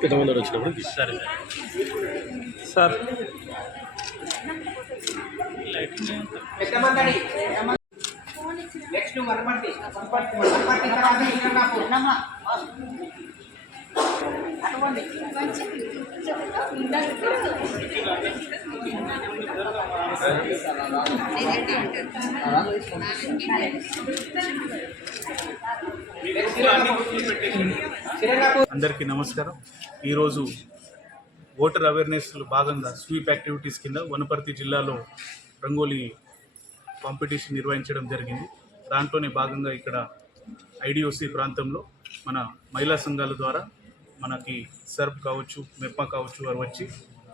పెద్దమందరు వచ్చినప్పుడు సరే sir next Wanaparthy Wanaparthy Wanaparthy తర్వాత అటువంటి అందరికీ నమస్కారం. ఈరోజు ఓటర్ అవేర్నెస్లో భాగంగా స్వీప్ యాక్టివిటీస్ కింద వనపర్తి జిల్లాలో రంగోలీ కాంపిటీషన్ నిర్వహించడం జరిగింది. దాంట్లోనే భాగంగా ఇక్కడ ఐడిఓసి ప్రాంతంలో మన మహిళా సంఘాల ద్వారా మనకి సర్ప్ కావచ్చు మెప్ప కావచ్చు వారు వచ్చి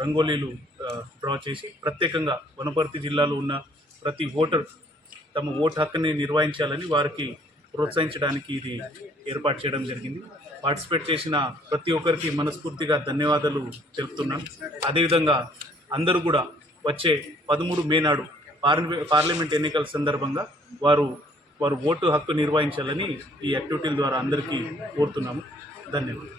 రంగోలీలు డ్రా చేసి ప్రత్యేకంగా వనపర్తి జిల్లాలో ఉన్న ప్రతి ఓటర్ తమ ఓటు హక్కుని నిర్వహించాలని వారికి ప్రోత్సహించడానికి ఇది ఏర్పాటు చేయడం జరిగింది. పార్టిసిపేట్ చేసిన ప్రతి ఒక్కరికి మనస్ఫూర్తిగా ధన్యవాదాలు తెలుపుతున్నాను అదేవిధంగా అందరూ కూడా వచ్చే పదమూడు మే నాడు పార్లమెంట్ ఎన్నికల సందర్భంగా వారు వారు ఓటు హక్కు నిర్వహించాలని ఈ యాక్టివిటీల ద్వారా అందరికీ కోరుతున్నాము. ధన్యవాదాలు.